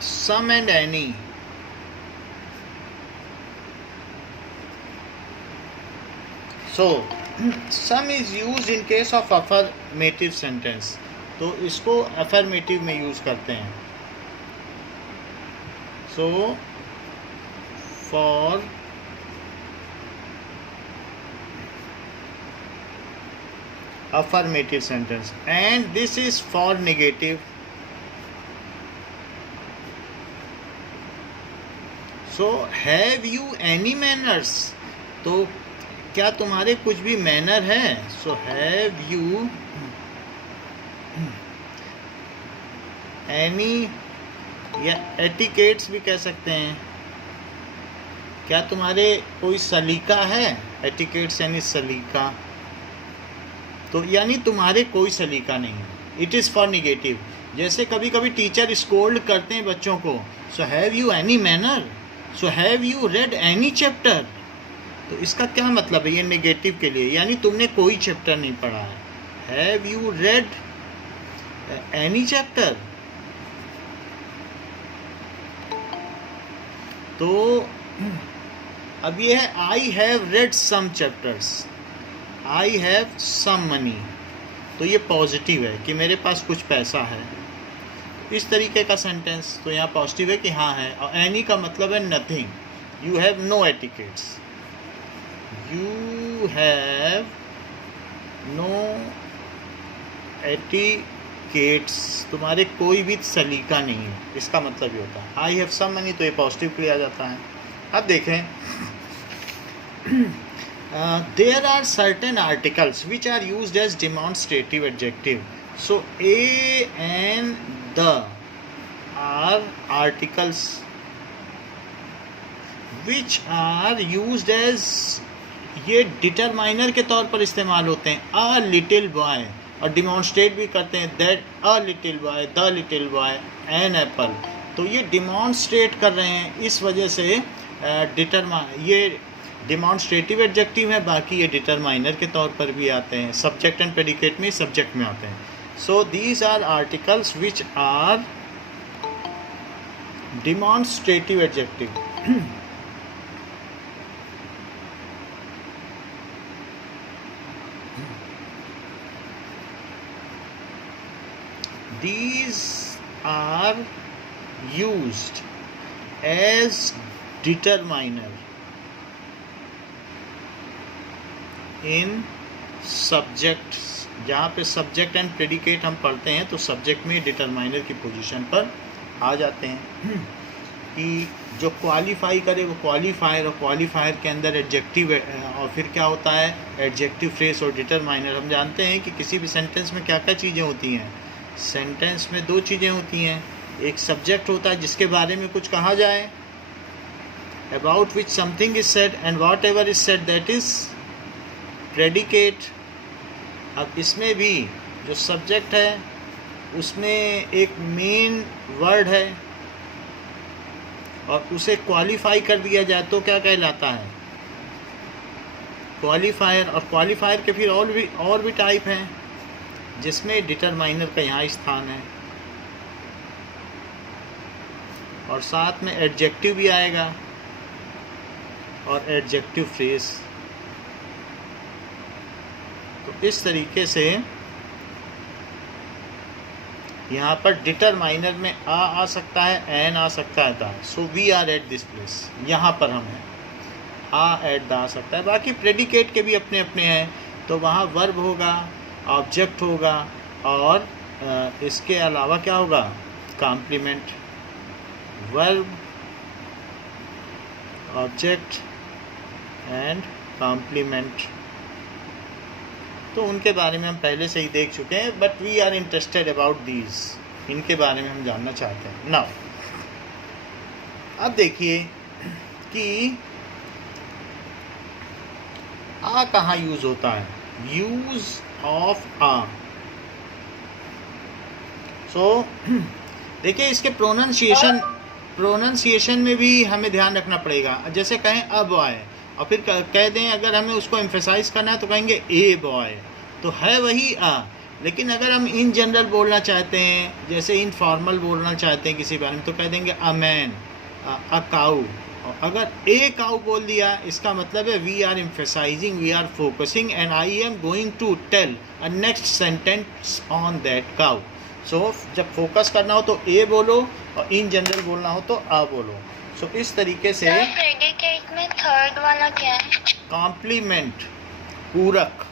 some and any. So some is used in case of affirmative sentence. तो इसको affirmative में use करते हैं. So for affirmative sentence, and this is for negative. So have you any manners? तो क्या तुम्हारे कुछ भी मैनर है? सो हैव यू एनी, या एटिकेट्स भी कह सकते हैं. क्या तुम्हारे कोई सलीका है? एटिकेट्स यानी सलीका. तो यानी तुम्हारे कोई सलीका नहीं है. It is for negative. जैसे कभी कभी टीचर स्कोल्ड करते हैं बच्चों को. So have you any manner? So have you read any chapter? तो इसका क्या मतलब है? ये नेगेटिव के लिए, यानी तुमने कोई चैप्टर नहीं पढ़ा है. Have you read any chapter? तो अब ये है I have read some chapters. I have some money. तो ये पॉजिटिव है कि मेरे पास कुछ पैसा है. इस तरीके का सेंटेंस. तो यहाँ पॉजिटिव है कि हाँ है. और एनी का मतलब है nothing. You have no etiquettes. You have no etiquettes. तुम्हारे कोई भी सलीका नहीं है. इसका मतलब ये होता है. आई हैव सम मनी, तो ये पॉजिटिव के लिए आ जाता है. अब देखें, there are certain articles which are used as demonstrative adjective. So a and the are articles which are used as, ये डिटरमाइनर के तौर पर इस्तेमाल होते हैं. अ लिटिल बॉय, और डिमॉन्स्ट्रेट भी करते हैं. That a little boy, the little boy, an apple. तो ये डिमॉन्स्ट्रेट कर रहे हैं, इस वजह से ये डिमॉन्स्ट्रेटिव एडजेक्टिव है. बाकी ये डिटरमाइनर के तौर पर भी आते हैं. सब्जेक्ट एंड प्रेडिकेट में सब्जेक्ट में आते हैं. So these are articles which are demonstrative adjective. These are used as determiner in subjects. जहाँ पे सब्जेक्ट एंड प्रेडिकेट हम पढ़ते हैं, तो सब्जेक्ट में डिटरमाइनर की पोजीशन पर आ जाते हैं. कि जो क्वालिफाई करे वो क्वालिफायर, और क्वालिफायर के अंदर एडजेक्टिव, और फिर क्या होता है एडजेक्टिव फ्रेज और डिटरमाइनर. हम जानते हैं कि किसी भी सेंटेंस में क्या क्या चीज़ें होती हैं. सेंटेंस में दो चीज़ें होती हैं. एक सब्जेक्ट होता है जिसके बारे में कुछ कहा जाए, about which something is said, and what ever is said that is predicate. अब इसमें भी जो सब्जेक्ट है उसमें एक मेन वर्ड है, और उसे क्वालिफाई कर दिया जाए तो क्या कहलाता है? क्वालिफायर. और क्वालिफायर के फिर और भी टाइप हैं, जिसमें डिटरमाइनर का यहाँ स्थान है, और साथ में एडजेक्टिव भी आएगा और एडजेक्टिव फ्रेज. तो इस तरीके से यहाँ पर डिटरमाइनर में आ सकता है, एन आ सकता है, the. So we are at this place. यहाँ पर हम हैं. आ एट दा आ सकता है. बाकी प्रेडिकेट के भी अपने अपने हैं. तो वहाँ वर्ब होगा, ऑब्जेक्ट होगा, और इसके अलावा क्या होगा? Complement. Verb, object and complement. तो उनके बारे में हम पहले से ही देख चुके हैं, but we are interested about these. इनके बारे में हम जानना चाहते हैं. नाउ अब देखिए कि आ कहाँ यूज़ होता है. यूज़ ऑफ आ. सो देखिए, इसके प्रोनाउंसिएशन में भी हमें ध्यान रखना पड़ेगा. जैसे कहें अ बॉय, और फिर कह दें अगर हमें उसको एम्फेसाइज करना है तो कहेंगे ए बॉय. तो है वही अ, लेकिन अगर हम इन जनरल बोलना चाहते हैं, जैसे इनफॉर्मल बोलना चाहते हैं किसी बारे में, तो कह देंगे अ मैन, अ काऊ। और अगर ए काऊ बोल दिया, इसका मतलब है we are emphasising, we are focusing, and I am going to tell a next sentence on that cow. So जब फोकस करना हो तो ए बोलो, और इन जनरल बोलना हो तो आ बोलो। सो इस तरीके से प्रेडिकेट में थर्ड वाला क्या है? कॉम्प्लीमेंट, पूरक।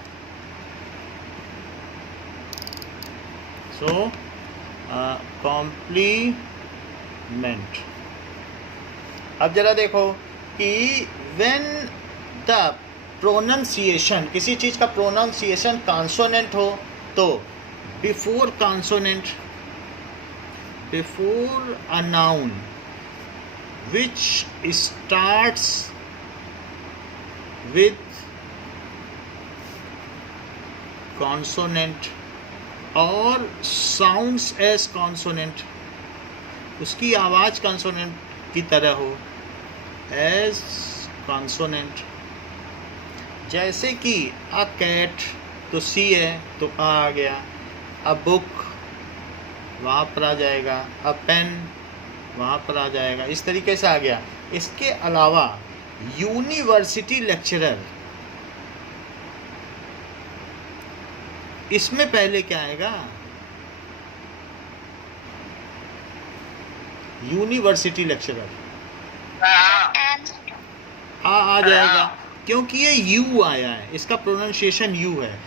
सो कॉम्प्लीमेंट। अब जरा देखो कि व्हेन द प्रोनंसिएशन, किसी चीज़ का प्रोनंसिएशन कॉन्सोनेंट हो तो before consonant, before a noun which starts with consonant or sounds as consonant, उसकी आवाज़ consonant की तरह हो, as consonant। जैसे कि a cat तो C है तो आ गया, a book वहाँ पर आ जाएगा, a pen वहाँ पर आ जाएगा, इस तरीके से आ गया। इसके अलावा यूनिवर्सिटी लेक्चरर, इसमें पहले क्या आएगा? यूनिवर्सिटी लेक्चरर आ जाएगा, क्योंकि ये यू आया है, इसका प्रोनाउंसिएशन यू है।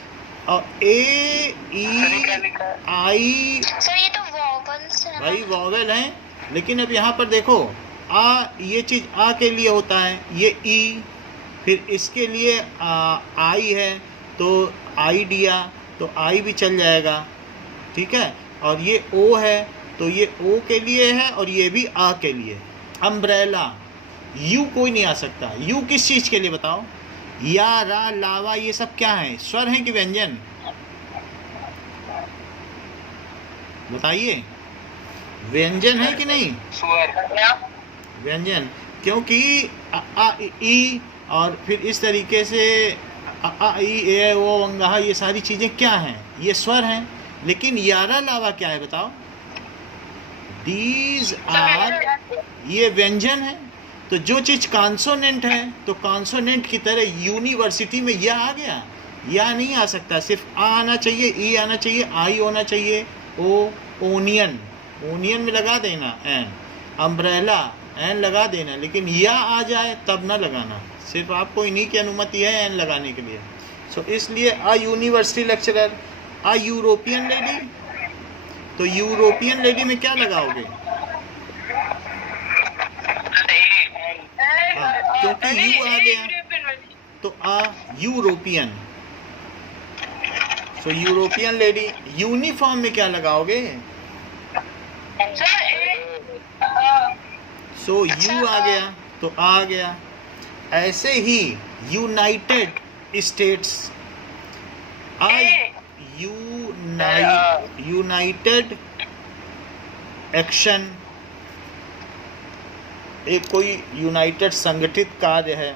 और ए ई आई, सर ये तो वॉवल्स है भाई वॉवेल हैं, लेकिन अब यहाँ पर देखो आ, ये चीज़ आ के लिए होता है, ये ई, फिर इसके लिए आई है तो आई दिया तो आई भी चल जाएगा, ठीक है। और ये ओ है तो ये ओ के लिए है, और ये भी आ के लिए। अम्ब्रेला, यू कोई नहीं आ सकता। यू किस चीज़ के लिए बताओ? या, रा, लावा, ये सब क्या है, स्वर हैं कि व्यंजन? बताइए, व्यंजन है कि नहीं? व्यंजन, क्योंकि अ आ ई, और फिर इस तरीके से अ ई ए ओ वंगा, ये सारी चीज़ें क्या हैं? ये स्वर हैं। लेकिन यारा लावा क्या है बताओ? दीज आर, ये व्यंजन है। तो जो चीज़ कॉन्सोनेंट है तो कॉन्सोनेंट की तरह यूनिवर्सिटी में या आ गया, या नहीं आ सकता, सिर्फ आ आना चाहिए, ई आना चाहिए, आई होना चाहिए, ओ, ओनियन, ओनियन में लगा देना एन, अम्ब्रेला एन लगा देना, लेकिन या आ जाए तब ना लगाना, सिर्फ आपको इन्हीं की अनुमति है एन लगाने के लिए। सो इसलिए a university lecturer. A European lady, तो यूरोपियन लेडी में क्या लगाओगे? क्योंकि यू आ गया तो a European. So European lady. Uniform में क्या लगाओगे? सो यू आ गया तो आ गया। ऐसे ही यूनाइटेड स्टेट्स, यूनाइटेड एक्शन, एक कोई यूनाइटेड संगठित कार्य है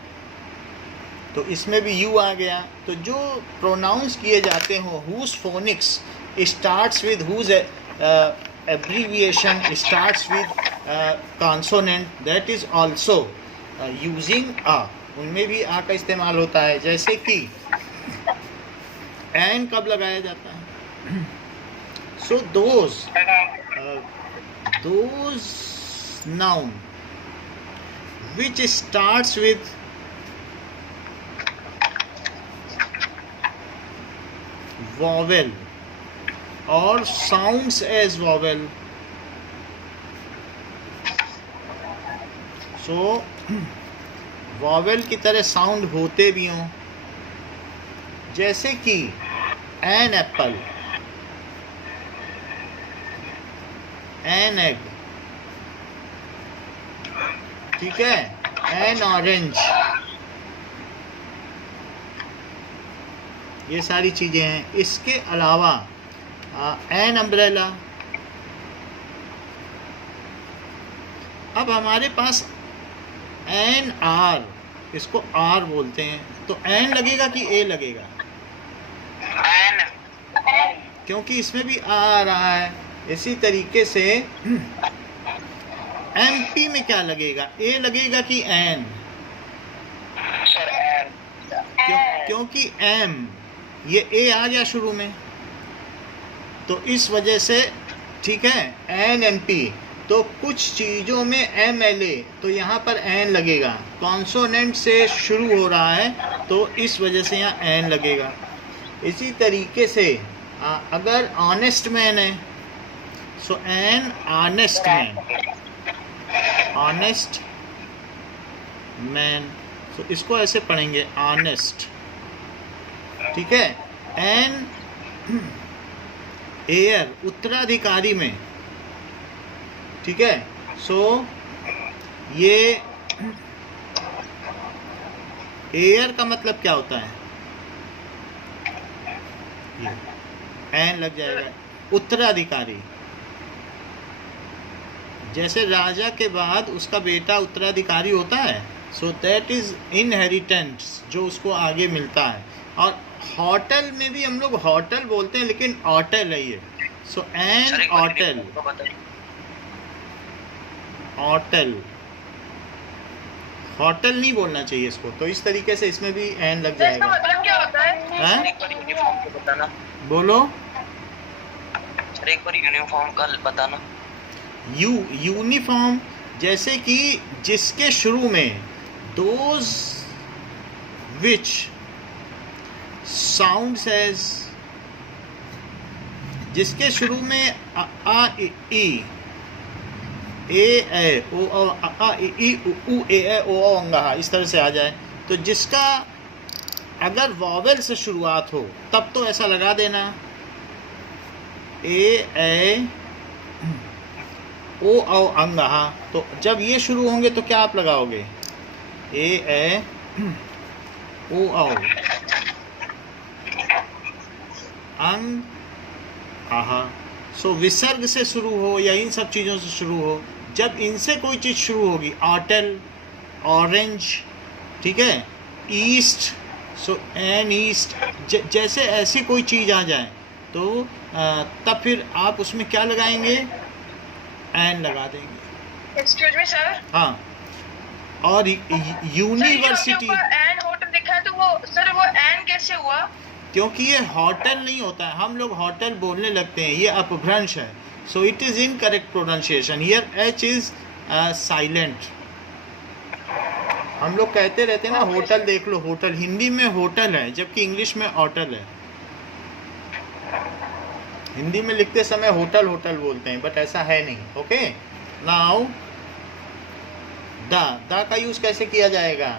तो इसमें भी यू आ गया। तो जो प्रोनाउंस किए जाते हो whose phonics starts with, whose abbreviation starts with consonant, that is also using a, उनमें भी आ का इस्तेमाल होता है। जैसे कि एन कब लगाया जाता है? So those noun which starts with vowel or sounds as vowel, so vowel की तरह साउंड होते भी हों, जैसे कि एन एप्पल, एन एग, ठीक है, एन ऑरेंज, ये सारी चीज़ें हैं। इसके अलावा एन अम्ब्रेला। अब हमारे पास एन आर, इसको आर बोलते हैं, तो एन लगेगा कि ए लगेगा? क्योंकि इसमें भी आ रहा है। इसी तरीके से MP में क्या लगेगा, ए लगेगा कि एन? क्योंकि एम, ये ए आ गया शुरू में, तो इस वजह से, ठीक है, NMP। तो कुछ चीज़ों में MLA, तो यहाँ पर एन लगेगा, कॉन्सोनेंट से शुरू हो रहा है तो इस वजह से यहाँ एन लगेगा। इसी तरीके से अगर ऑनेस्ट मैन है, so an honest man, honest man, तो इसको ऐसे पढ़ेंगे ऑनेस्ट, ठीक है। एन एयर, उत्तराधिकारी में, ठीक है। सो ये एयर का मतलब क्या होता है, ये एन लग जाएगा, उत्तराधिकारी। जैसे राजा के बाद उसका बेटा उत्तराधिकारी होता है, सो दैट इज इनहेरिटेंस, जो उसको आगे मिलता है। और होटल में भी हम लोग होटल बोलते हैं, लेकिन होटल है ये, सो एन होटल, होटल, होटल नहीं बोलना चाहिए इसको। तो इस तरीके से इसमें भी एन लग जाएगा। मतलब क्या होता है? हैं? बोलो, एक बार यूनिफॉर्म का बताना। यूनिफॉर्म, जैसे कि जिसके शुरू में दोज विच साउंड्स एज, जिसके शुरू में आ ई ए ए ओ आ ई उ ए ए ओ अंगा, इस तरह से आ जाए, तो जिसका अगर वॉवेल से शुरुआत हो तब तो ऐसा लगा देना ए ओ औ अंगा। तो जब ये शुरू होंगे तो क्या आप लगाओगे, ए ओ औ अंग आहा। सो विसर्ग से शुरू हो या इन सब चीज़ों से शुरू हो, जब इनसे कोई चीज़ शुरू होगी, ऑटल, ऑरेंज, ठीक है, ईस्ट, सो एन ईस्ट, जैसे ऐसी कोई चीज़ आ जाए तो तब फिर आप उसमें क्या लगाएंगे, एन लगा देंगे। Excuse me sir. हाँ, और यूनिवर्सिटी, एन होटल दिखा है, तो वो सर वो एन कैसे हुआ? क्योंकि ये होटल नहीं होता है, हम लोग होटल बोलने लगते हैं, ये अपभ्रंश है। So it is incorrect pronunciation, here H is silent. हम लोग कहते रहते हैं ना, होटल देख लो, होटल, हिंदी में होटल है जबकि इंग्लिश में होटल है। हिंदी में लिखते समय होटल होटल बोलते हैं, बट ऐसा है नहीं। ओके, नाउ द का यूज़ कैसे किया जाएगा,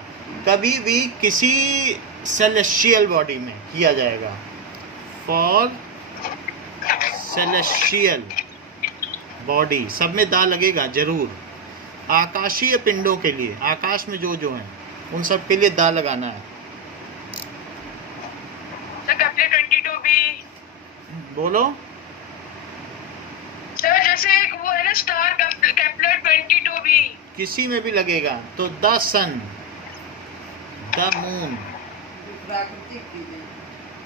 कभी भी किसी सेलेस्टियल बॉडी में किया जाएगा, फॉर सेलेस्टियल बॉडी, सब में दा लगेगा जरूर। आकाशीय पिंडों के लिए, आकाश में जो हैं उन सब के लिए दा लगाना है। केपलर 22 भी बोलो सर, जैसे एक वो है ना स्टार, केपलर 22 भी किसी में भी लगेगा। तो द सन, द मून,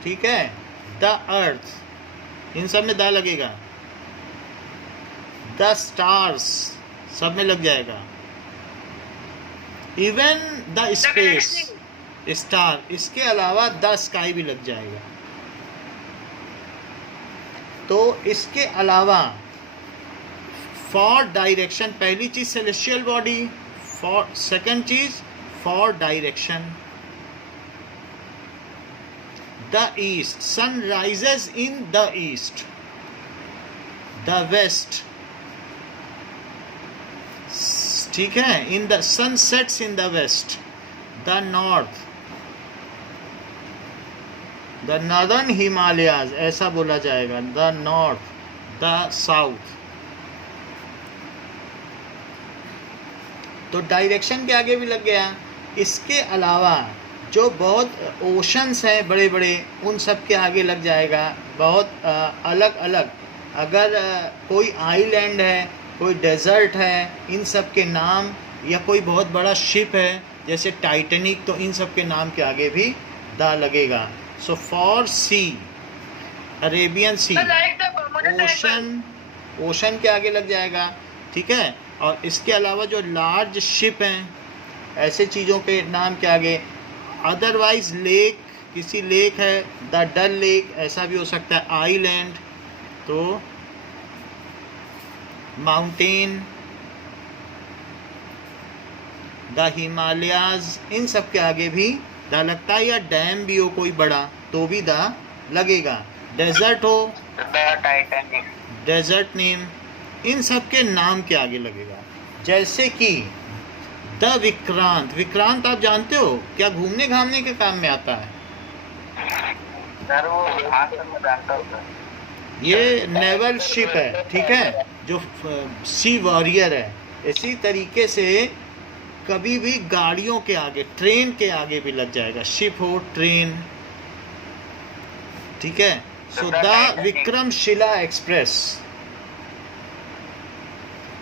ठीक है, द अर्थ, इन सब में दा लगेगा। द स्टार्स, सब में लग जाएगा। इवन द स्पेस, स्टार, इसके अलावा द स्काई भी लग जाएगा। तो इसके अलावा फॉर डायरेक्शन, पहली चीज सेलेस्टियल बॉडी, फॉर सेकंड चीज for direction. The east, sun rises in the east. The west, ठीक है, in the sun sets in the west. The north, the northern Himalayas, ऐसा बोला जाएगा, द नॉर्थ। The south. तो direction के आगे भी लग गया। इसके अलावा जो बहुत ओशंस हैं बड़े बड़े, उन सब के आगे लग जाएगा। बहुत अलग अलग, अगर कोई आइलैंड है, कोई डेजर्ट है, इन सब के नाम, या कोई बहुत बड़ा शिप है जैसे टाइटैनिक, तो इन सब के नाम के आगे भी दा लगेगा। So for sea, Arabian sea, like the Bermuda ocean, ocean के आगे लग जाएगा, ठीक है। और इसके अलावा जो लार्ज शिप हैं, ऐसे चीज़ों के नाम के आगे, अदरवाइज लेक, किसी लेक है, द डल लेक, ऐसा भी हो सकता है, आइलैंड, तो माउंटेन, द हिमालयाज, इन सब के आगे भी द लगता है, या डैम भी हो कोई बड़ा तो भी द लगेगा, डेजर्ट हो, द टाइटैनिक, डेजर्ट नेम, इन सब के नाम के आगे लगेगा। जैसे कि द विक्रांत, विक्रांत आप जानते हो क्या घूमने घामने के काम में आता है? सर वो हाँ सर मैं जानता हूँ सर। ये नेवल शिप है, ठीक है, जो सी वॉरियर है। इसी तरीके से कभी भी गाड़ियों के आगे, ट्रेन के आगे भी लग जाएगा, शिप हो, ट्रेन, ठीक है। सो द विक्रमशिला एक्सप्रेस,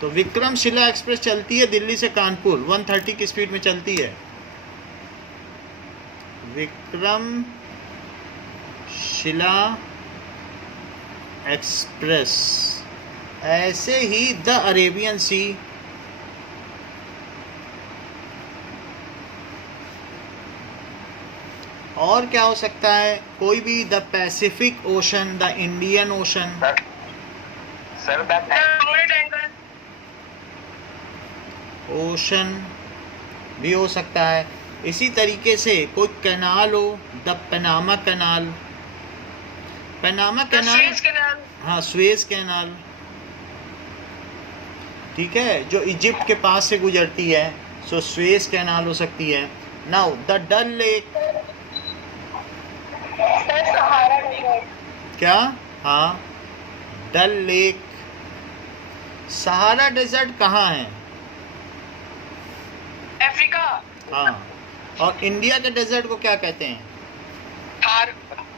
तो विक्रमशिला एक्सप्रेस चलती है दिल्ली से कानपुर, 130 की स्पीड में चलती है, विक्रमशिला एक्सप्रेस। ऐसे ही द अरेबियन सी, और क्या हो सकता है, कोई भी, the Pacific ocean, the Indian ocean, sir the triangle ocean भी हो सकता है। इसी तरीके से कोई कैनाल हो, the Panama canal, Panama canal, हाँ स्वेज कैनाल, ठीक है, जो इजिप्ट के पास से गुजरती है, सो स्वेज कैनाल हो सकती है। Now the Dal lake, Sahara desert, क्या, हाँ डल लेक। सहारा डेजर्ट कहाँ है? अफ्रीका, हाँ, और इंडिया के डेजर्ट को क्या कहते हैं? थार,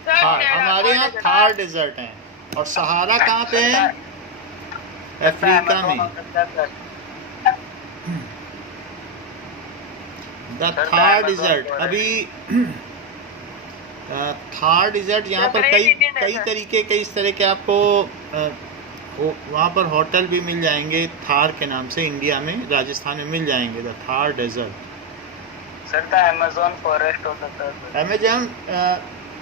थार, हमारे यहाँ थार डेजर्ट है। और सहारा कहाँ पे है? अफ्रीका में, द थार डेजर्ट। अभी थार डेजर्ट यहाँ पर कई तरीके के, इस तरह के आपको वहाँ पर होटल भी मिल जाएंगे थार के नाम से, इंडिया में, राजस्थान में मिल जाएंगे, the Thar desert. Sir the Amazon forest हो सकता है, अमेज़न,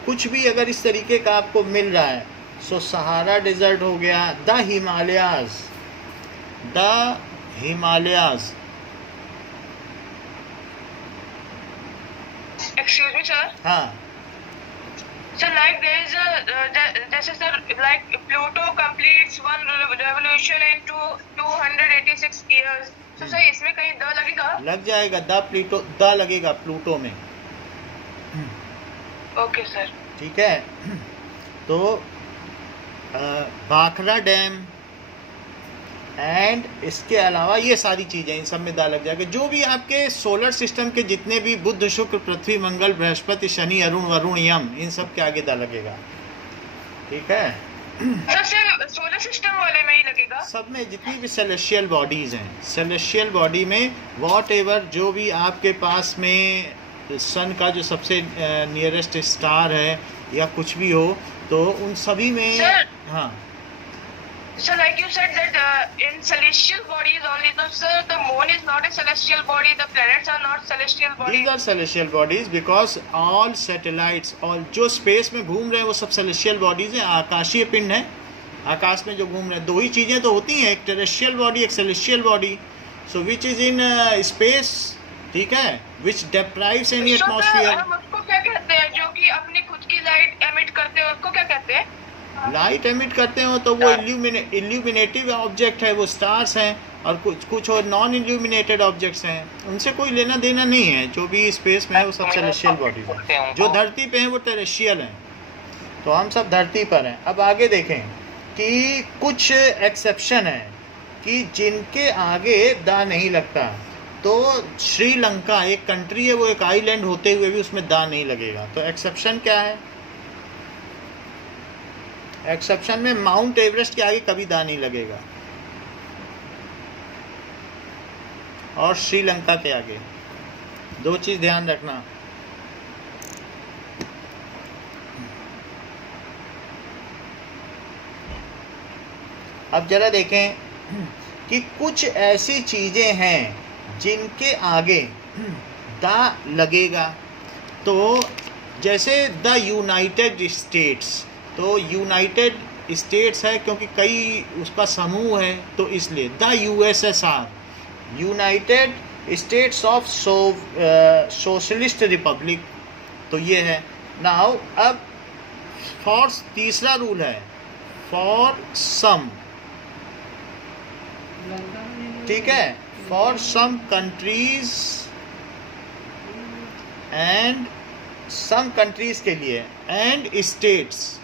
कुछ भी अगर इस तरीके का आपको मिल रहा है, सो सहारा डेजर्ट हो गया। The Himalayas, the Himalayas, excuse me sir, हाँ, सर लाइक देयर इज जैसे sir like Pluto completes one revolution in 286 years, तो सर इसमें कहीं द लगेगा? लग जाएगा, द प्लूटो, द लगेगा प्लूटो में, ओके सर, ठीक है। तो भाखड़ा डैम एंड इसके अलावा ये सारी चीज़ें, इन सब में दा लग जाएगा। जो भी आपके सोलर सिस्टम के जितने भी बुध, शुक्र, पृथ्वी, मंगल, बृहस्पति, शनि, अरुण, वरुण, यम, इन सब के आगे दा लगेगा, ठीक है। सर सिर्फ सोलर सिस्टम वाले में ही लगेगा? सब में जितनी भी सेलेस्टियल बॉडीज़ हैं, सेलेस्टियल बॉडी में वॉट एवर जो भी आपके पास में सन का जो सबसे नियरेस्ट स्टार है या कुछ भी हो, तो उन सभी में, हाँ। So like you said that in celestial bodies only, so sir the moon is not a celestial body, the planets are not celestial bodies. These are celestial bodies because all satellites, all जो space में घूम रहे हैं वो सब celestial bodies हैं, आकाशीय पिंड हैं, आकाश में जो घूम रहे हैं। दो ही चीज़ें तो होती हैं, एक टेरेस्ट्रियल बॉडी, एक celestial body, so which is in space, ठीक है, which deprives any atmosphere. हम उसको क्या कहते हैं जो कि अपनी खुद की लाइट एमिट करते हैं, उसको क्या कहते हैं? लाइट एमिट करते हो तो वो इल्यूमिनेटिव ऑब्जेक्ट है, वो स्टार्स हैं, और कुछ और नॉन इल्यूमिनेटेड ऑब्जेक्ट्स हैं, उनसे कोई लेना देना नहीं है। जो भी स्पेस में है वो सब सेलेस्टियल बॉडीज हैं, जो धरती पे हैं वो टेरेस्ट्रियल हैं, तो हम सब धरती पर हैं। अब आगे देखें कि कुछ एक्सेप्शन है कि जिनके आगे दा नहीं लगता, तो श्रीलंका एक कंट्री है, वो एक आइलैंड होते हुए भी उसमें दा नहीं लगेगा। तो एक्सेप्शन क्या है? एक्सेप्शन में माउंट एवरेस्ट के आगे कभी दा नहीं लगेगा, और श्रीलंका के आगे। दो चीज़ ध्यान रखना, अब जरा देखें कि कुछ ऐसी चीज़ें हैं जिनके आगे द लगेगा। तो जैसे द यूनाइटेड स्टेट्स, तो यूनाइटेड स्टेट्स है क्योंकि कई उसका समूह है, तो इसलिए the USSR, United states of socialist Republic, तो ये है। नाउ अब फॉर तीसरा रूल है फॉर सम, ठीक है, for some countries and some countries के लिए एंड स्टेट्स,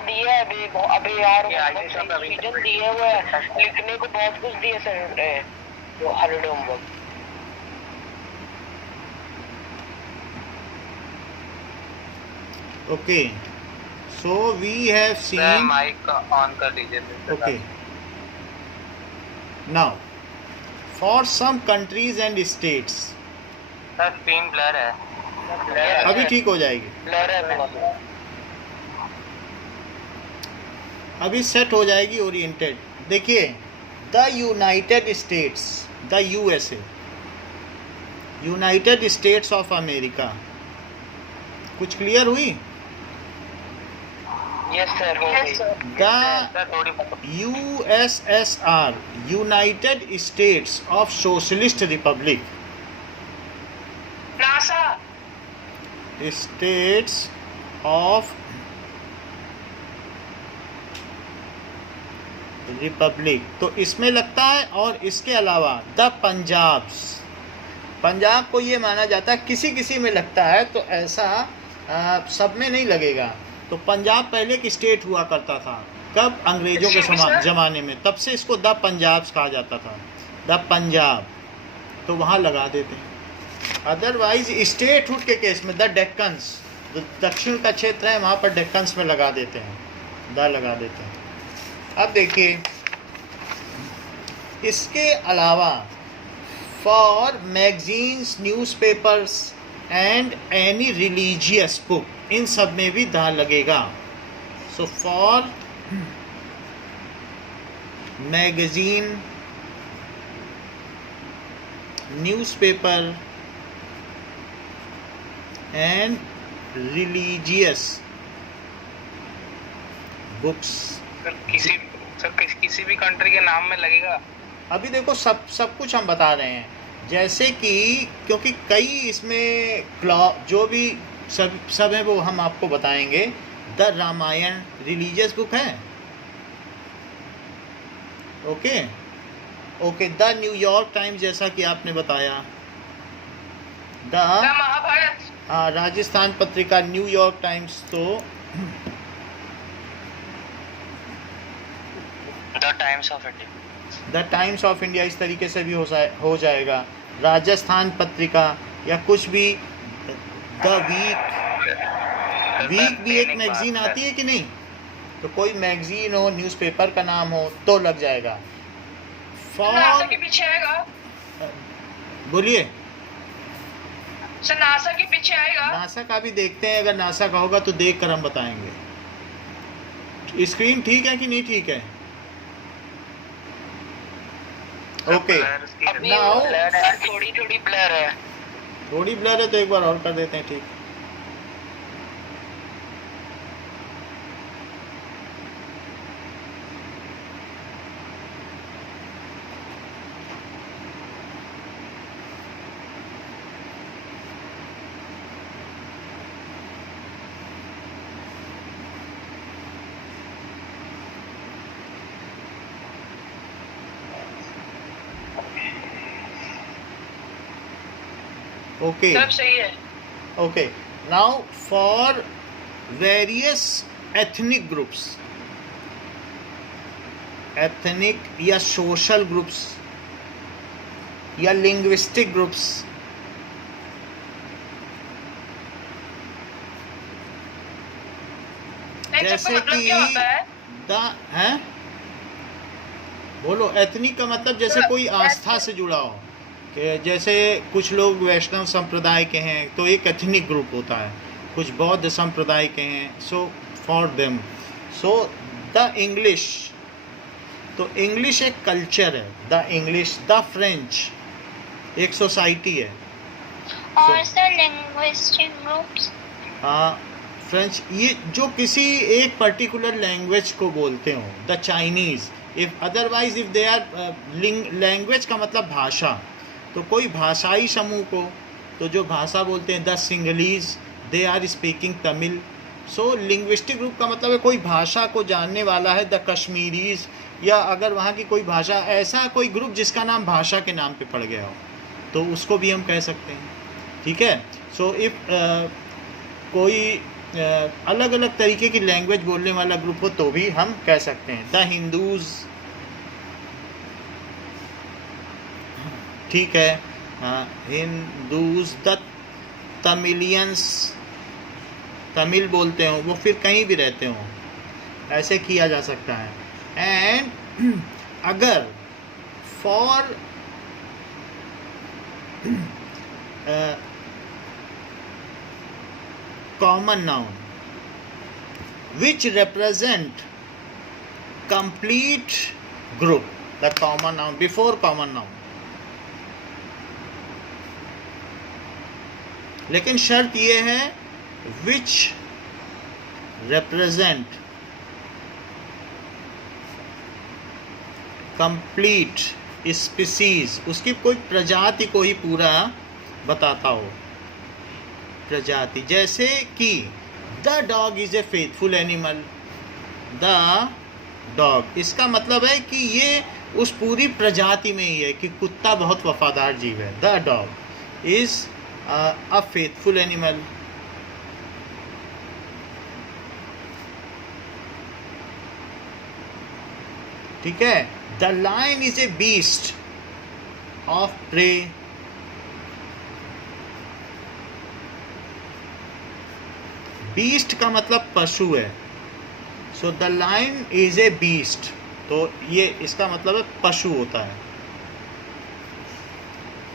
दिया है अभी यार रीजन दिए हुए हैं, लिखने को बहुत कुछ दिए सर वो holiday homework. Okay, so we have seen, mic on कर लीजिए। Okay, now for some countries and states, sir screen blur है, अभी ठीक हो जाएगी, ब्लर है, अभी सेट हो जाएगी ओरिएंटेड। देखिए the United states, the USA, United states of America, कुछ क्लियर हुई? यस सर, हो गई। The USSR, United states of socialist Republic, NASA, states of Republic, तो इसमें लगता है। और इसके अलावा द पंजाब्स, पंजाब को ये माना जाता है, किसी किसी में लगता है, तो ऐसा सब में नहीं लगेगा। तो पंजाब पहले की स्टेट हुआ करता था, कब? अंग्रेजों के ज़माने में, तब से इसको द पंजाब्स कहा जाता था, द पंजाब, तो वहाँ लगा देते हैं। अदरवाइज स्टेटहुड के केस में द डेक्कन्स, दक्षिण का क्षेत्र है वहाँ पर डेक्कन्स में लगा देते हैं, द लगा देते हैं। अब देखिए इसके अलावा for magazines, newspapers and any religious book, इन सब में भी द लगेगा। So for magazine, newspaper and religious books, किसी भी कंट्री के नाम में लगेगा। अभी देखो सब कुछ हम बता रहे हैं, जैसे कि क्योंकि कई इसमें जो भी सब है वो हम आपको बताएंगे। द रामायण रिलीजियस बुक है, ओके, द न्यूयॉर्क टाइम्स, जैसा कि आपने बताया, the Mahabharat, Rajasthan Patrika, New York times, तो the times of India, the times of India इस तरीके से भी हो जाएगा। राजस्थान पत्रिका या कुछ भी, द वीक भी एक मैगजीन आती है कि नहीं, तो कोई मैगजीन हो, न्यूज़पेपर का नाम हो तो लग जाएगा। नासा के पीछे आएगा, बोलिए, सर नासा के पीछे आएगा। नासा का भी देखते हैं, अगर नासा का होगा तो देख कर हम बताएंगे। स्क्रीन ठीक है कि नहीं ठीक है? ओके, नाउ थोड़ी ब्लर है, थोड़ी ब्लर है तो एक बार और कर देते हैं, ठीक। ओके सब सही है। Okay, now for various ethnic groups, ethnic या सोशल ग्रुप्स या लिंग्विस्टिक ग्रुप्स, जैसे मतलब कि क्या होता है? हैं, बोलो। एथनिक का मतलब जैसे कोई आस्था से जुड़ा हो, कि जैसे कुछ लोग वैष्णव संप्रदाय के हैं तो एक एथनिक ग्रुप होता है, कुछ बौद्ध संप्रदाय के हैं, so for them. So the English, तो इंग्लिश एक कल्चर है, द इंग्लिश। द फ्रेंच एक सोसाइटी है। और सर लिंग्विस्टिक ग्रुप्स? फ्रेंच ये जो किसी एक पर्टिकुलर लैंग्वेज को बोलते हो, the Chinese. If otherwise if they are language का मतलब भाषा, तो कोई भाषाई समूह को, तो जो भाषा बोलते हैं, the Sinhalese, they are speaking Tamil. So linguistic group का मतलब है कोई भाषा को जानने वाला है, द कश्मीरीज, या अगर वहाँ की कोई भाषा, ऐसा कोई ग्रुप जिसका नाम भाषा के नाम पे पड़ गया हो, तो उसको भी हम कह सकते हैं। ठीक है। सो इफ कोई अलग अलग तरीके की लैंग्वेज बोलने वाला ग्रुप हो तो भी हम कह सकते हैं। द हिंदूज, ठीक है, हिंदूज। द तमिलियंस, तमिल बोलते हो, वो फिर कहीं भी रहते हो, ऐसे किया जा सकता है। एंड अगर for common noun which represent complete group, the common noun before common noun, लेकिन शर्त ये है which represent complete species, उसकी कोई प्रजाति को ही पूरा बताता हो, प्रजाति। जैसे कि the dog is a faithful animal, the dog, इसका मतलब है कि ये उस पूरी प्रजाति में ही है कि कुत्ता बहुत वफादार जीव है। The dog is a faithful animal. ठीक है। The lion is a beast of prey, beast का मतलब पशु है। So the lion is a beast, तो ये इसका मतलब है पशु होता है।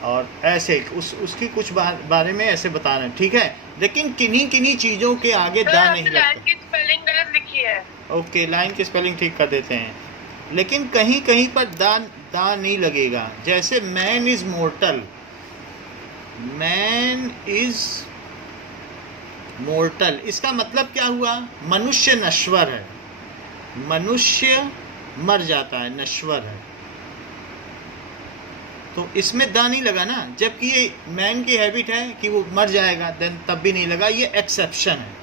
और ऐसे उसकी कुछ बारे में ऐसे बता रहे हैं। ठीक है, लेकिन किन्हीं किन्हीं चीज़ों के आगे दा नहीं लगता। लाइन की स्पेलिंग गलत लिखी है। ओके, लाइन की स्पेलिंग ठीक कर देते हैं, लेकिन कहीं कहीं पर दा नहीं लगेगा। जैसे man is mortar, man is mortar, इसका मतलब क्या हुआ? मनुष्य नश्वर है, मनुष्य मर जाता है, नश्वर है। तो इसमें दा नहीं लगा ना, जबकि ये मैन की हैबिट है कि वो मर जाएगा, देन तब भी नहीं लगा, ये एक्सेप्शन है।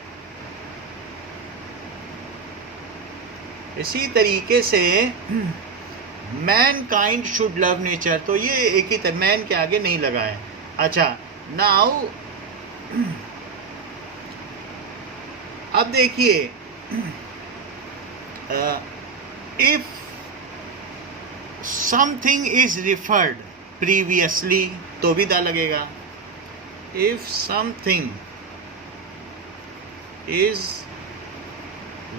इसी तरीके से man kind should love nature, तो ये एक ही तरह मैन के आगे नहीं लगा है। अच्छा, नाउ अब देखिए, if something is referred previously, तो भी दा लगेगा। If something is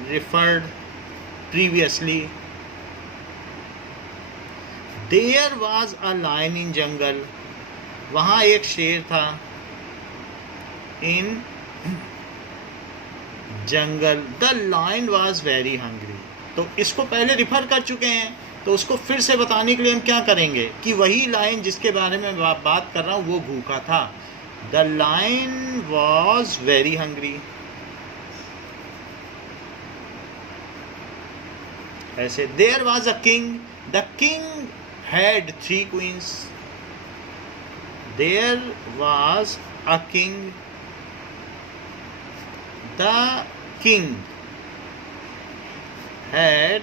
referred previously, there was a lion in jungle, वहाँ एक शेर था, in jungle, the lion was very hungry. तो इसको पहले रिफर कर चुके हैं, तो उसको फिर से बताने के लिए हम क्या करेंगे कि वही लायन जिसके बारे में बात कर रहा हूँ वो भूखा था। The lion was very hungry. ऐसे there was a king, the king had 3 queens, there was a king, the king had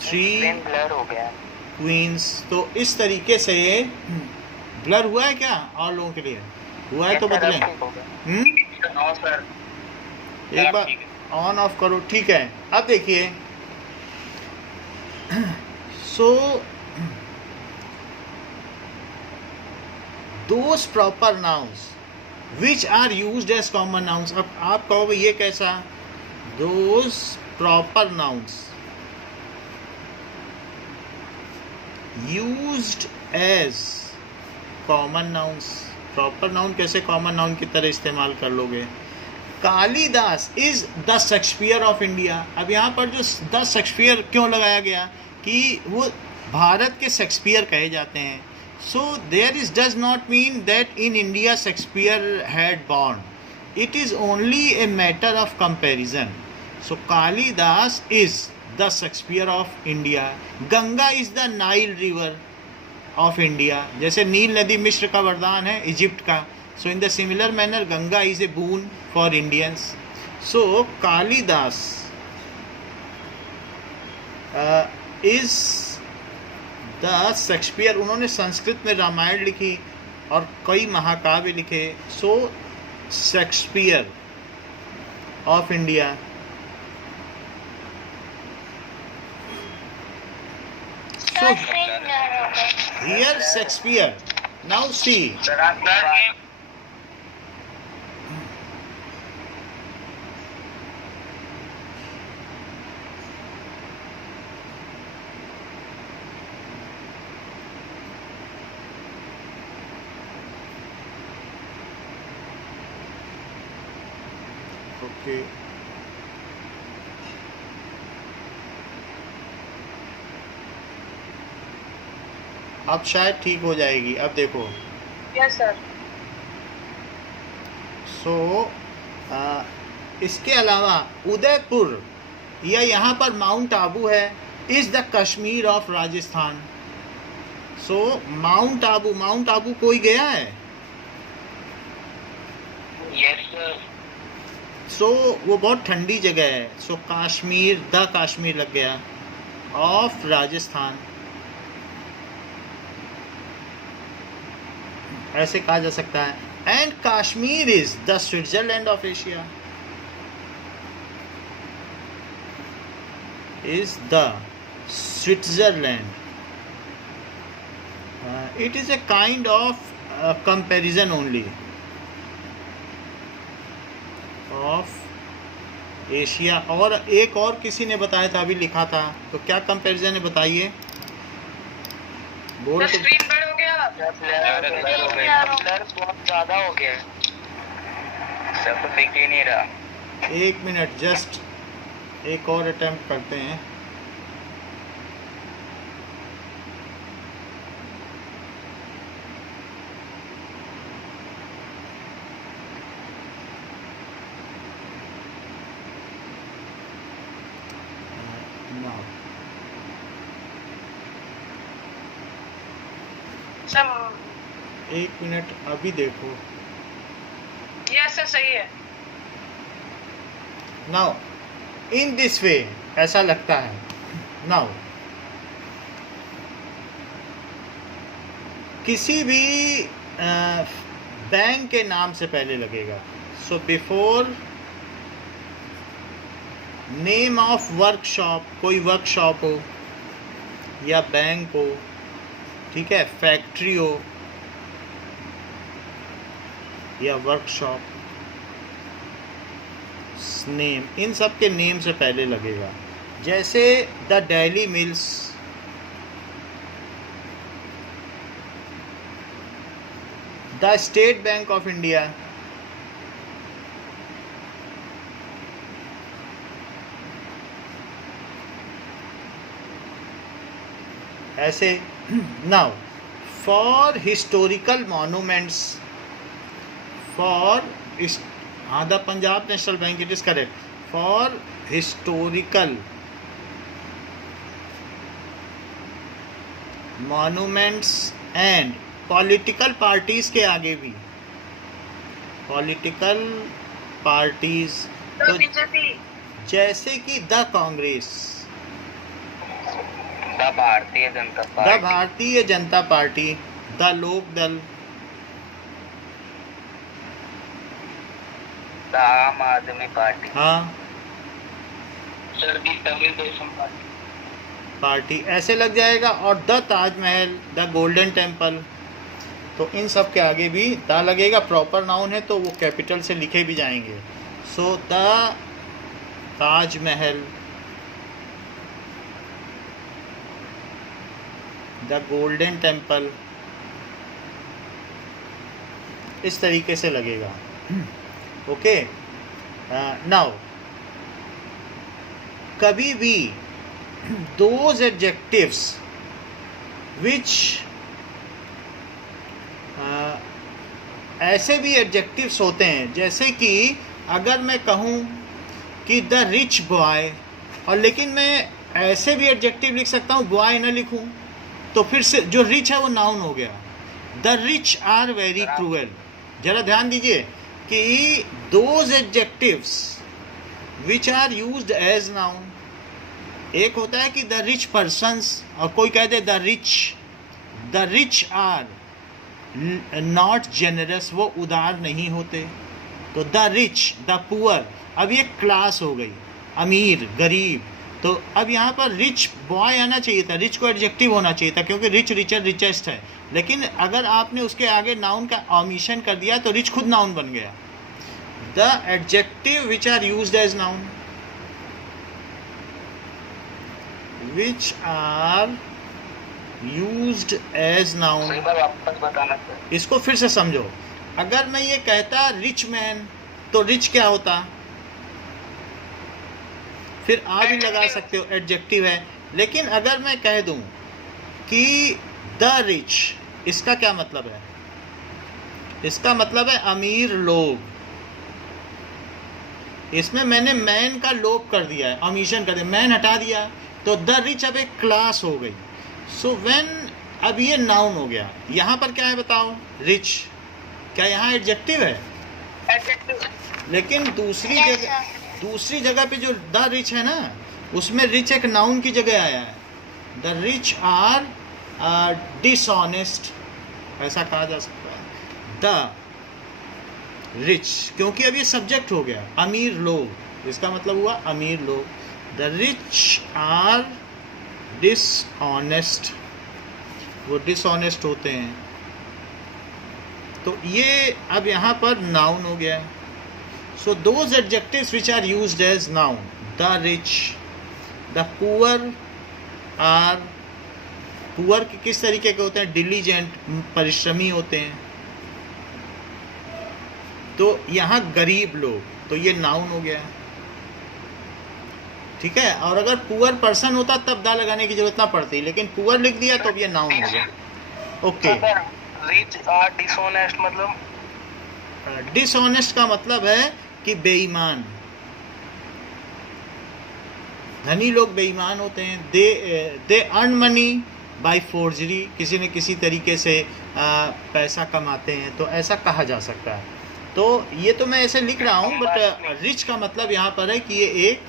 3 blur हो गया क्वींस। तो इस तरीके से ब्लर हुआ है क्या और लोगों के लिए? हुआ है तो बदलें। नो सर, एक बार ऑन ऑफ करो, ठीक है। अब देखिए, so those proper nouns which are used as common nouns. अब आप कहोगे ये कैसा? Those proper nouns used as common nouns. Proper noun कैसे कॉमन नाउन की तरह इस्तेमाल कर लोगे? Kalidas is the Shakespeare of India. अब यहाँ पर जो द शेक्सपियर क्यों लगाया गया कि वो भारत के शेक्सपियर कहे जाते हैं। So there is does not mean that in India Shakespeare had born, it is only a matter of comparison. So Kalidas is the Shakespeare of India. Ganga is the Nile river of India. जैसे नील नदी मिस्र का वरदान है, Egypt का। So in the similar manner Ganga is a boon for Indians. So Kalidas is the Shakespeare. उन्होंने संस्कृत में रामायण लिखी और कई महाकाव्य लिखे। So Shakespeare of India. So here Shakespeare. Now see. Okay. अब शायद ठीक हो जाएगी। अब देखो। Yes sir. सो इसके अलावा उदयपुर या यहाँ पर माउंट आबू है, is the Kashmir of Rajasthan. So mount Abu कोई गया है? Yes sir. सो वो बहुत ठंडी जगह है। सो कश्मीर, द कश्मीर लग गया, ऑफ राजस्थान ऐसे कहा जा सकता है। And Kashmir is the Switzerland of Asia. Is the Switzerland. It is a kind of comparison only of Asia. और एक और किसी ने बताया था, अभी लिखा था, तो क्या कंपैरिजन है बताइए? बोल तो। स्क्रीन बड़ा हो गया। ब्लर बहुत ज्यादा हो गया, सब तो दिख ही नहीं रहा। एक मिनट, जस्ट एक और अटेम्प्ट करते हैं। सब एक मिनट, अभी देखो। यस सर, सही है। नाउ इन दिस वे ऐसा लगता है। नाउ किसी भी बैंक के नाम से पहले लगेगा। So before name of workshop, कोई वर्कशॉप हो या बैंक हो, ठीक है, फैक्ट्री हो या वर्कशॉप, नेम, इन सब के नेम से पहले लगेगा। जैसे the daily mills, the State Bank of India, ऐसे। Now for historical monuments, for the Punjab National Bank, it is correct. For historical monuments and political parties के आगे भी पॉलिटिकल पार्टीज, तो जैसे कि the Congress, the Bharatiya Janata the Bharatiya Janata party, the लोक दल, आम आदमी पार्टी। हाँ, सर दी तमिल पार्टी। पार्टी ऐसे लग जाएगा। और the Taj Mahal, the golden temple, तो इन सब के आगे भी द लगेगा। प्रॉपर नाउन है तो वो कैपिटल से लिखे भी जाएंगे। So the Taj Mahal, the golden temple, इस तरीके से लगेगा। ओके, नाउ कभी भी दोज एडजेक्टिव्स विच ऐसे भी एडजेक्टिव्स होते हैं, जैसे कि अगर मैं कहूँ कि द रिच बॉय, और लेकिन मैं ऐसे भी एडजेक्टिव लिख सकता हूँ बॉय ना लिखूँ, तो फिर से जो रिच है वो नाउन हो गया। The rich are very cruel. जरा ध्यान दीजिए कि those adjectives which are used as noun, एक होता है कि द रिच पर्सन्स, और कोई कह दे the rich are not generous, वो उदार नहीं होते। तो द रिच, द पुअर, अब ये क्लास हो गई, अमीर गरीब। तो अब यहाँ पर रिच बॉय आना चाहिए था, रिच को एडजेक्टिव होना चाहिए था, क्योंकि रिच रिचर रिचेस्ट है। लेकिन अगर आपने उसके आगे नाउन का ओमिशन कर दिया तो रिच खुद नाउन बन गया। The adjective which are used as noun, which are used as noun, वापस बताना सर। इसको फिर से समझो। अगर मैं ये कहता रिच मैन, तो रिच क्या होता, फिर आ भी लगा सकते हो, एडजेक्टिव है। लेकिन अगर मैं कह दूं कि द रिच, इसका क्या मतलब है? इसका मतलब है अमीर लोग। इसमें मैंने मैन का लोप कर दिया है, ओमिशन कर दिया, मैन हटा दिया, तो द रिच अब एक क्लास हो गई। सो व्हेन, अब ये नाउन हो गया। यहाँ पर क्या है बताओ? रिच। क्या यहाँ एडजेक्टिव है? लेकिन दूसरी जगह पे जो द रिच है ना, उसमें रिच एक नाउन की जगह आया है। द रिच आर डिसऑनेस्ट, ऐसा कहा जा सकता है। द रिच, क्योंकि अब ये सब्जेक्ट हो गया, अमीर लोग, इसका मतलब हुआ अमीर लोग। द रिच आर डिसऑनेस्ट, वो डिसऑनेस्ट होते हैं। तो ये अब यहाँ पर नाउन हो गया। So those adjectives which are used as noun, the rich, the poor are, poor किस तरीके के होते हैं? डिलीजेंट, परिश्रमी होते हैं। तो यहाँ गरीब लोग, तो ये नाउन हो गया, ठीक है। और अगर पुअर पर्सन होता तब दा लगाने की जरूरत ना पड़ती, लेकिन पुअर लिख दिया तो अब ये नाउन हो गया। ओके, रिच आर डिसऑनेस्ट मतलब, डिसऑनेस्ट का मतलब है कि बेईमान, धनी लोग बेईमान होते हैं। They earn money by forgery, किसी न किसी तरीके से पैसा कमाते हैं, तो ऐसा कहा जा सकता है। तो ये तो मैं ऐसे लिख रहा हूँ, बट रिच का मतलब यहाँ पर है कि ये एक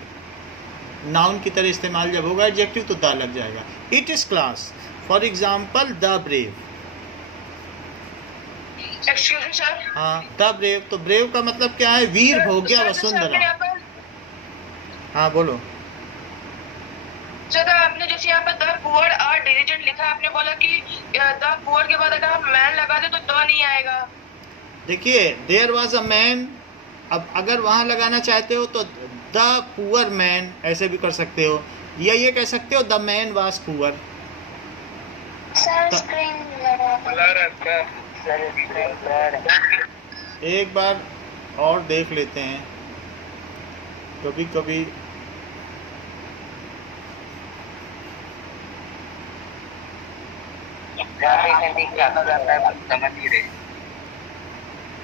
नाउन की तरह इस्तेमाल जब होगा एडजेक्टिव तो द लग जाएगा। It is class, for example the brave. Excuse me sir. हाँ, द ब्रेव, तो ब्रेव का मतलब क्या है? वीर भोग्या वसुंधरा। हाँ बोलो सर। आपने जैसे यहाँ पर द पुअर आर डिलीजेंट लिखा, आपने बोला कि द पुअर के बाद अगर आप मैन लगा दे तो द नहीं आएगा। देखिए, देयर वाज अ मैन, अब अगर वहाँ लगाना चाहते हो तो द पुअर मैन ऐसे भी कर सकते हो, या ये कह सकते हो the man was poor. Sir screen एक बार और देख लेते हैं, कभी कभी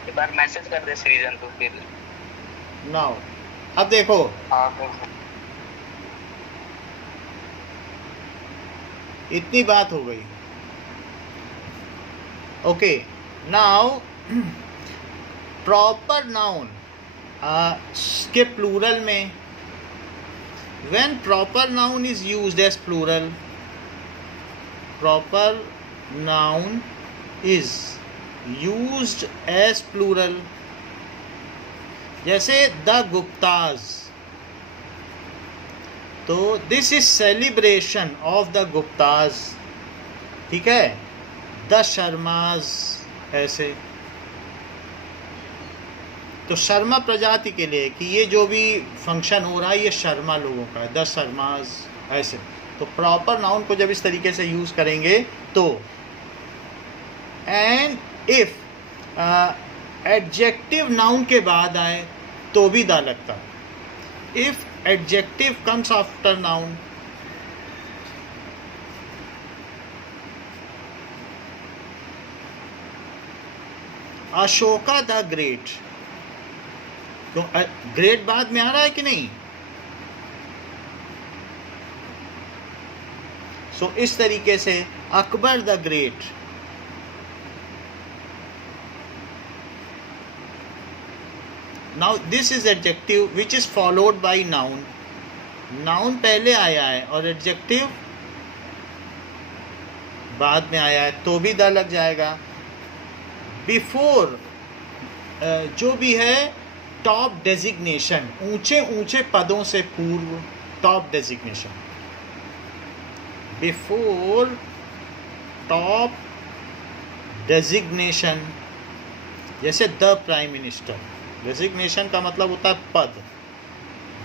एक बार मैसेज कर दे सृजन तो फिर नाउ। अब देखो, इतनी बात हो गई। ओके, नाउ प्रॉपर नाउन के प्लूरल में, when proper noun is used as plural, proper noun is used as plural, जैसे द गुप्ताज, तो this is celebration of the Guptas, ठीक है। द शर्माज, ऐसे। तो शर्मा प्रजाति के लिए कि ये जो भी फंक्शन हो रहा है ये शर्मा लोगों का है, द शर्माज, ऐसे। तो प्रॉपर नाउन को जब इस तरीके से यूज करेंगे तो, एंड इफ एडजेक्टिव नाउन के बाद आए तो भी द लगता है। If adjective comes after noun, Ashoka the great, तो ग्रेट बाद में आ रहा है कि नहीं? सो इस तरीके से Akbar the great, now this is adjective which is followed by noun. Noun पहले आया है और एडजेक्टिव बाद में आया है तो भी द लग जाएगा। बिफोर जो भी है टॉप डेजिग्नेशन, ऊंचे ऊंचे पदों से पूर्व, top designation. Before top designation, जैसे द प्राइम मिनिस्टर, डेजिग्नेशन का मतलब होता है पद।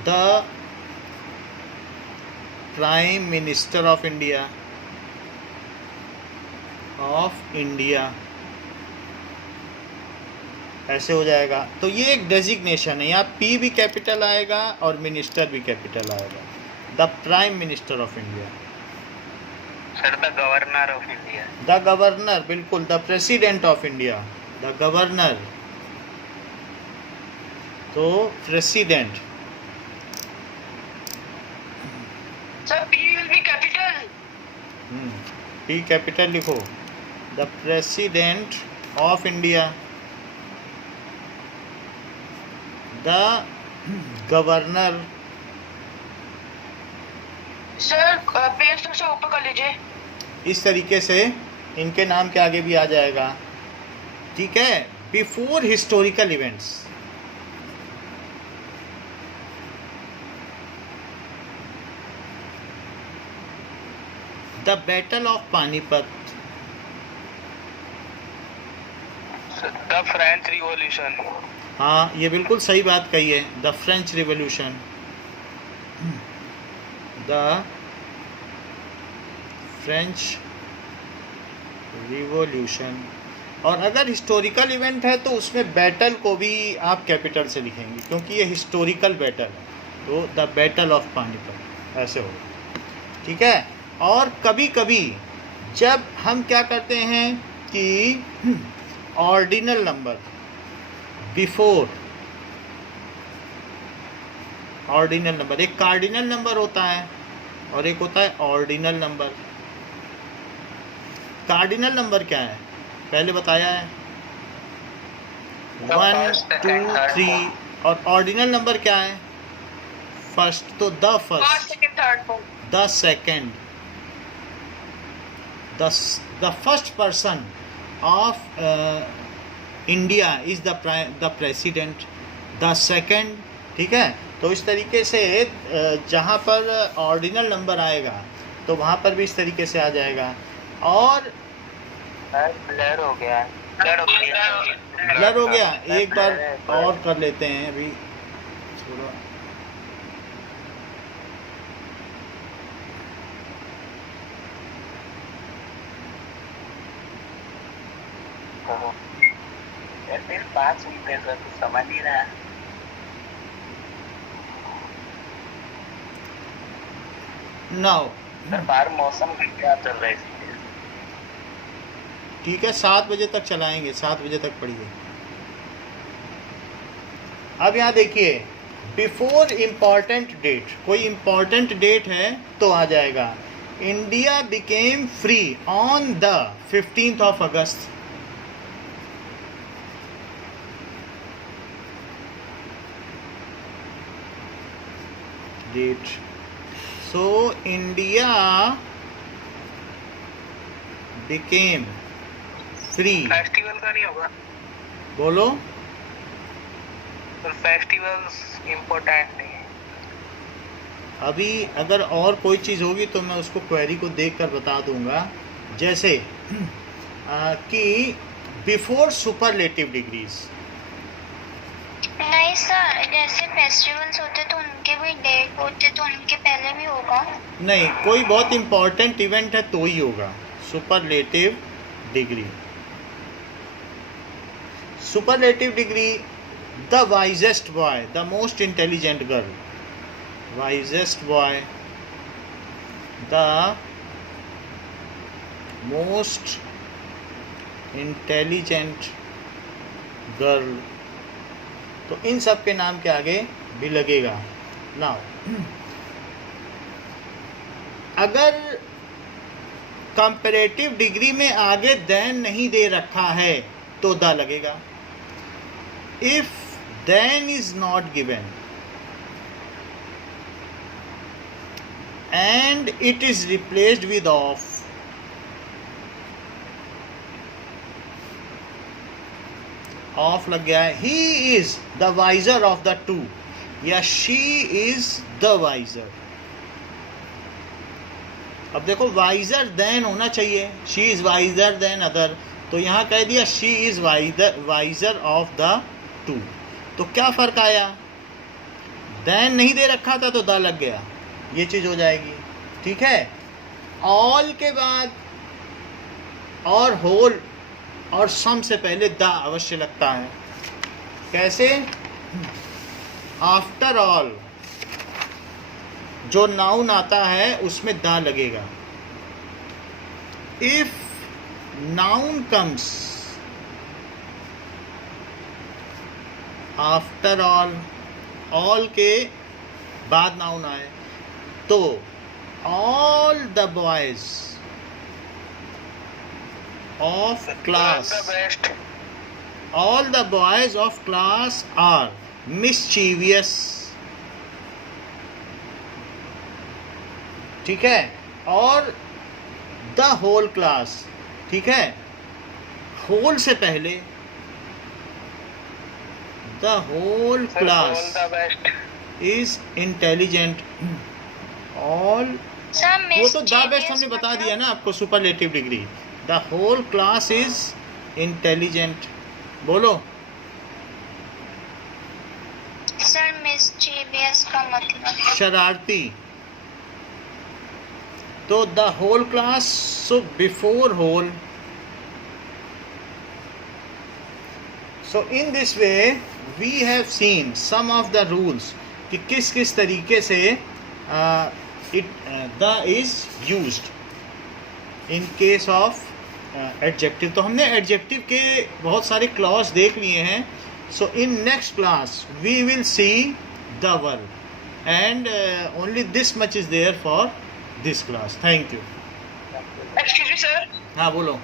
The prime minister of India, ऐसे हो जाएगा। तो ये एक डेजिग्नेशन है, यहाँ पी भी कैपिटल आएगा और मिनिस्टर भी कैपिटल आएगा। The prime minister of India, sir the governor of India, the governor, बिल्कुल। The president of India, the governor, तो president. Sir P will be capital. P capital लिखो। The president of India, the governor. Sir page थोड़ा सा ऊपर कर लीजिए। इस तरीके से इनके नाम के आगे भी आ जाएगा, ठीक है। Before historical events, the battle of Panipat, the French revolution. हाँ, ये बिल्कुल सही बात कही है। The French revolution, the French revolution. और अगर हिस्टोरिकल इवेंट है तो उसमें बैटल को भी आप कैपिटल से लिखेंगे क्योंकि ये हिस्टोरिकल बैटल है। तो द बैटल ऑफ पानीपत, ऐसे होगा, ठीक है। और कभी कभी जब हम क्या करते हैं कि ordinal number before, ordinal number, एक कार्डिनल नंबर होता है और एक होता है ऑर्डिनल नंबर। कार्डिनल नंबर क्या है पहले बताया है, 1 2 3। और ऑर्डिनल नंबर क्या है, फर्स्ट, तो the first, second, third, fourth. The second, the first person of India is the president, the second, ठीक है। तो इस तरीके से जहाँ पर ऑर्डिनल नंबर आएगा तो वहाँ पर भी इस तरीके से आ जाएगा। और ब्लर हो गया, ब्लर हो गया, एक बार और कर लेते हैं अभी थोड़ा। सिर्फ 5 मिनट है सर, तो समझ नहीं रहा। नाउ सर बाहर मौसम क्या चल रहा है? ठीक है, 7 बजे तक चलाएंगे, 7 बजे तक पढ़िए। अब यहाँ देखिए, बिफोर इम्पॉर्टेंट डेट, कोई इम्पॉर्टेंट डेट है तो आ जाएगा India became free on the 15th of August। Date, so India became free, festival का नहीं होगा? बोलो, तो फेस्टिवल्स इम्पोर्टेंट नहीं है। अभी अगर और कोई चीज़ होगी तो मैं उसको क्वेरी को देखकर बता दूंगा। जैसे कि बिफोर सुपरलेटिव डिग्रीज। नहीं सर, जैसे फेस्टिवल्स होते तो उनके भी डेट होते तो उनके पहले भी होगा। नहीं, कोई बहुत इंपॉर्टेंट इवेंट है तो ही होगा superlative degree. Superlative degree, the wisest boy, the most intelligent girl, wisest boy, the most intelligent girl, तो इन सब के नाम के आगे भी लगेगा। नाउ अगर कंपैरेटिव डिग्री में आगे देन नहीं दे रखा है तो द लगेगा। If than is not given and it is replaced with of, of लग गया है। He is the wiser of the two या शी इज द वाइजर। अब देखो वाइजर देन होना चाहिए, she is wiser than other, तो यहाँ कह दिया she is wiser of the two. तो क्या फर्क आया, देन नहीं दे रखा था तो द लग गया, ये चीज हो जाएगी। ठीक है, ऑल के बाद और होल और सम से पहले द अवश्य लगता है। कैसे, आफ्टर ऑल जो नाउन आता है उसमें द लगेगा। If noun comes after all के बाद नाउन आए तो all the boys of class, all the boys of class are mischievous। ठीक है, और the whole class, ठीक है, whole से पहले the whole class is intelligent। all, वो तो the best हमने बता दिया ना आपको, superlative degree. The whole class is intelligent। बोलो सर, मिस्चीवियस का मतलब शरारती। तो the whole class, so before whole। So in this way we have seen some of the rules कि किस किस तरीके से the is used in case of adjective. तो हमने एडजेक्टिव के बहुत सारे क्लॉज देख लिए हैं। So in next class we will see the verb and only this much is there for this class. Thank you. Excuse me, sir. हाँ बोलो।